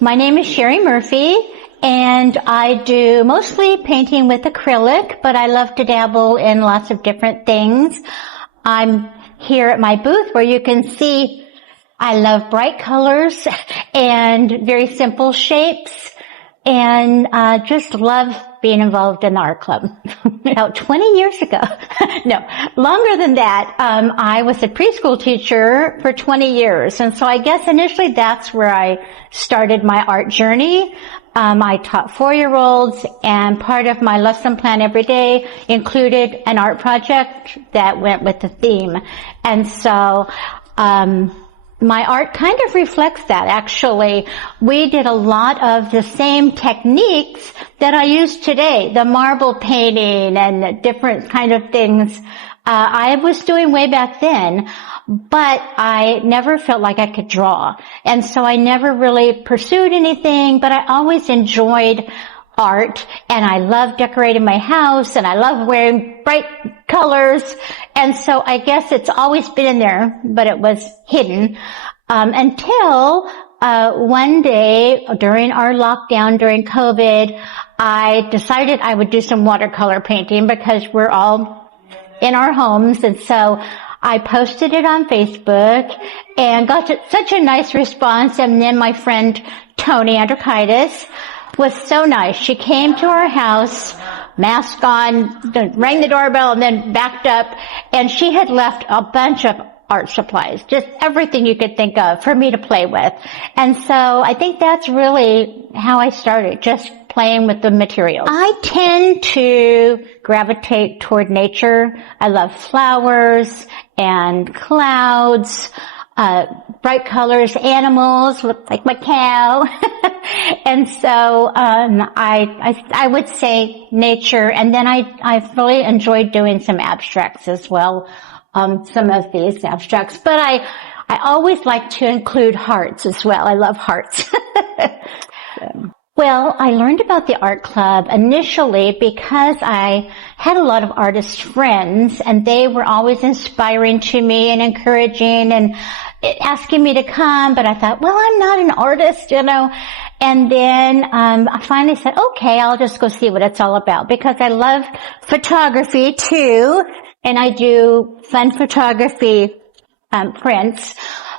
My name is Sherri Murphy, and I do mostly painting with acrylic, but I love to dabble in lots of different things. I'm here at my booth where you can see I love bright colors and very simple shapes, and just love being involved in the art club. About 20 years ago, no, longer than that, I was a preschool teacher for 20 years. And so I guess initially that's where I started my art journey. I taught 4-year-olds, and part of my lesson plan every day included an art project that went with the theme. And so, my art kind of reflects that, actually. We did a lot of the same techniques that I use today, the marble painting and different kind of things I was doing way back then, but I never felt like I could draw. And so I never really pursued anything, but I always enjoyed art, and I love decorating my house, and I love wearing bright colors, and so I guess it's always been in there, but it was hidden, until one day during our lockdown, during COVID, I decided I would do some watercolor painting because we're all in our homes, and so I posted it on Facebook and got such a nice response. And then my friend Toni Andrukaitis was so nice. She came to our house, mask on, rang the doorbell, and then backed up, and she had left a bunch of art supplies, just everything you could think of for me to play with. And so I think that's really how I started, just playing with the materials. I tend to gravitate toward nature. I love flowers and clouds, bright colors, animals, like my cow. And so, I would say nature. And then I've really enjoyed doing some abstracts as well. Some of these abstracts, but I always like to include hearts as well. I love hearts. Well, I learned about the art club initially because I had a lot of artist friends, and they were always inspiring to me and encouraging and asking me to come, but I thought, well, I'm not an artist, And then I finally said, okay, I'll just go see what it's all about, because I love photography too, and I do fun photography prints.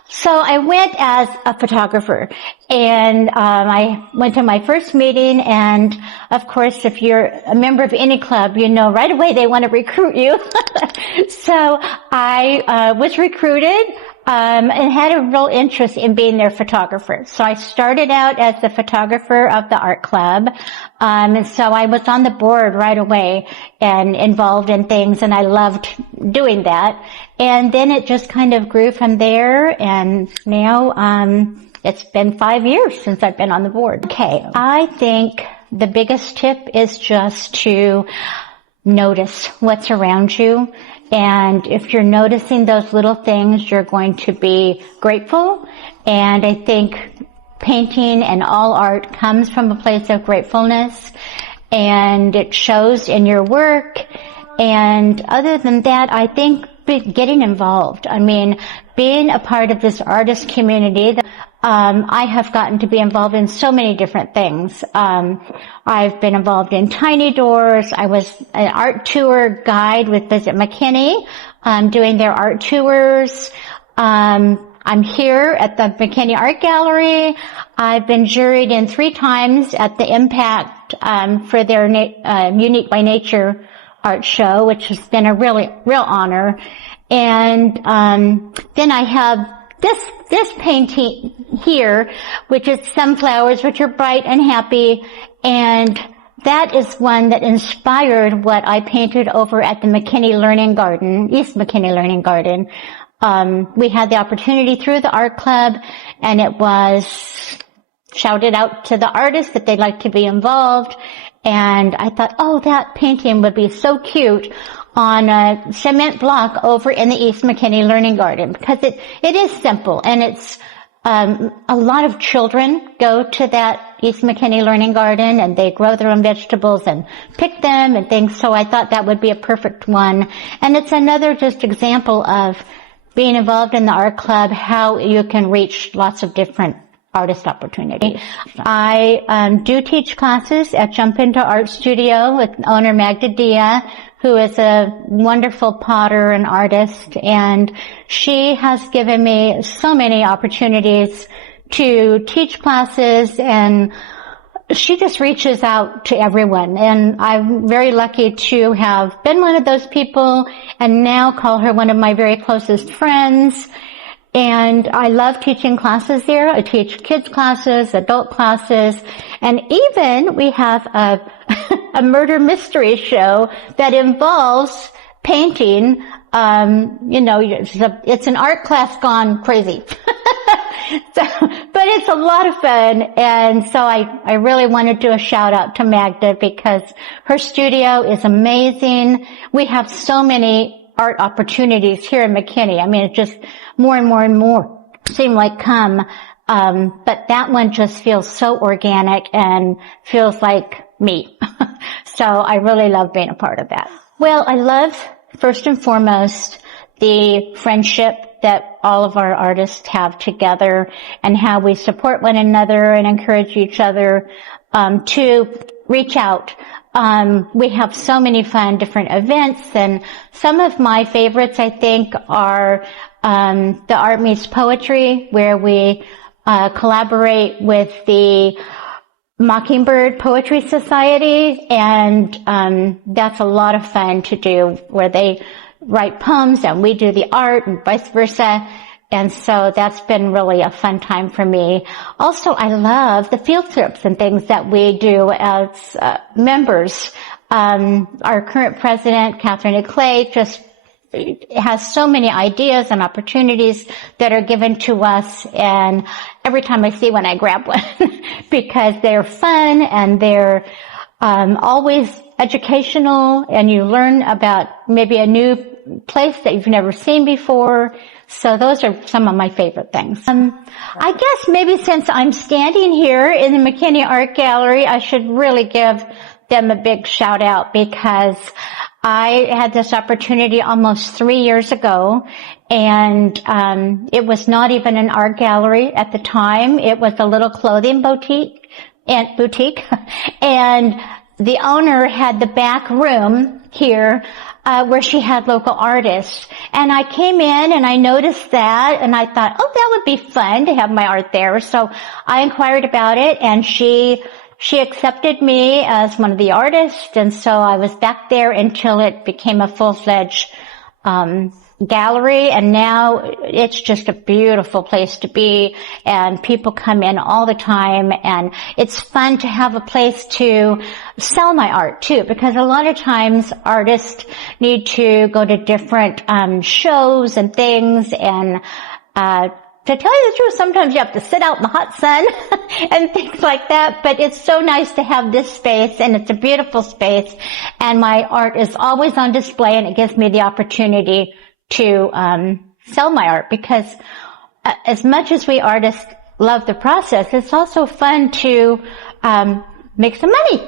So I went as a photographer, and I went to my first meeting, and of course, if you're a member of any club, right away they want to recruit you. So I was recruited and had a real interest in being their photographer. So I started out as the photographer of the art club, and so I was on the board right away and involved in things, and I loved doing that. And then it just kind of grew from there, and now it's been 5 years since I've been on the board. Okay, I think the biggest tip is just to notice what's around you. And if you're noticing those little things, you're going to be grateful. And I think painting and all art comes from a place of gratefulness, and it shows in your work. And other than that, I think getting involved. I mean, being a part of this artist community, I have gotten to be involved in so many different things. I've been involved in Tiny Doors. I was an art tour guide with Visit McKinney, doing their art tours. I'm here at the McKinney Art Gallery. I've been juried in 3 times at the Impact, for their Unique by Nature art show, which has been a real honor. And then I have this painting here, which is sunflowers, which are bright and happy, and that is one that inspired what I painted over at the McKinney Learning Garden, East McKinney Learning Garden. We had the opportunity through the art club, and it was shouted out to the artists that they'd like to be involved. And I thought, oh, that painting would be so cute on a cement block over in the East McKinney Learning Garden, because it is simple, and it's a lot of children go to that East McKinney Learning Garden, and they grow their own vegetables and pick them and things. So I thought that would be a perfect one. And it's another just example of being involved in the art club, how you can reach lots of different artist opportunity. I do teach classes at Jump Into Art Studio with owner Magda Dia, who is a wonderful potter and artist, and she has given me so many opportunities to teach classes, and she just reaches out to everyone, and I'm very lucky to have been one of those people and now call her one of my very closest friends. And I love teaching classes there. I teach kids classes, adult classes, and even we have a murder mystery show that involves painting. It's an art class gone crazy. But it's a lot of fun, and so I really want to do a shout out to Magda because her studio is amazing. We have so many art opportunities here in McKinney. I mean, it's just more and more and more seem like come. But that one just feels so organic and feels like me. So I really love being a part of that. Well, I love, first and foremost, the friendship that all of our artists have together and how we support one another and encourage each other to reach out. We have so many fun different events, and some of my favorites, I think, are the Art Meets Poetry, where we collaborate with the Mockingbird Poetry Society, and that's a lot of fun to do, where they write poems and we do the art and vice versa. And so that's been really a fun time for me. Also, I love the field trips and things that we do as members. Our current president, Catherine Clay, just has so many ideas and opportunities that are given to us, and every time I see one, I grab one because they're fun and they're always educational, and you learn about maybe a new place that you've never seen before. So those are some of my favorite things. I guess maybe since I'm standing here in the McKinney Art Gallery, I should really give them a big shout out, because I had this opportunity almost 3 years ago, and it was not even an art gallery at the time. It was a little clothing boutique, and the owner had the back room here where she had local artists. And I came in and I noticed that, and I thought, oh, that would be fun to have my art there. So I inquired about it, and she accepted me as one of the artists, and so I was back there until it became a full-fledged gallery, and now it's just a beautiful place to be, and people come in all the time, and it's fun to have a place to sell my art too, because a lot of times artists need to go to different shows and things, and to tell you the truth, sometimes you have to sit out in the hot sun and things like that, but it's so nice to have this space, and it's a beautiful space, and my art is always on display, and it gives me the opportunity to sell my art, because as much as we artists love the process, it's also fun to make some money.